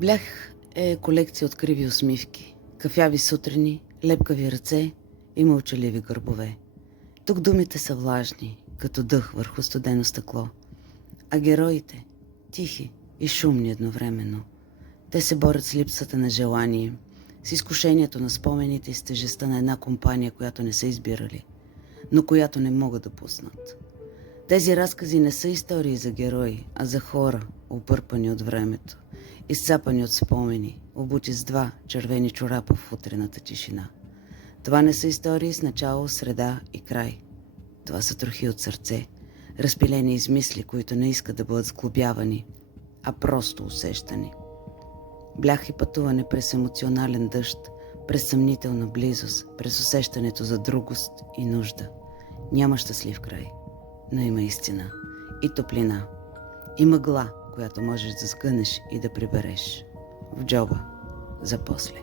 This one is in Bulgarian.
Блях е колекция от криви усмивки, кафяви сутрини, лепкави ръце и мълчаливи гърбове. Тук думите са влажни, като дъх върху студено стъкло, а героите – тихи и шумни едновременно. Те се борят с липсата на желание, с изкушението на спомените и с тежестта на една компания, която не са избирали, но която не могат да пуснат. Тези разкази не са истории за герои, а за хора, обърпани от времето, изцапани от спомени, обути с два червени чорапа в утрената тишина. Това не са истории с начало, среда и край. Това са трохи от сърце, разпилени измисли, които не искат да бъдат сглобявани, а просто усещани. Блях и пътуване през емоционален дъжд, през съмнителна близост, през усещането за другост и нужда. Няма щастлив край, но има истина и топлина, и мъгла, която можеш да сгънеш и да прибереш в джоба за после.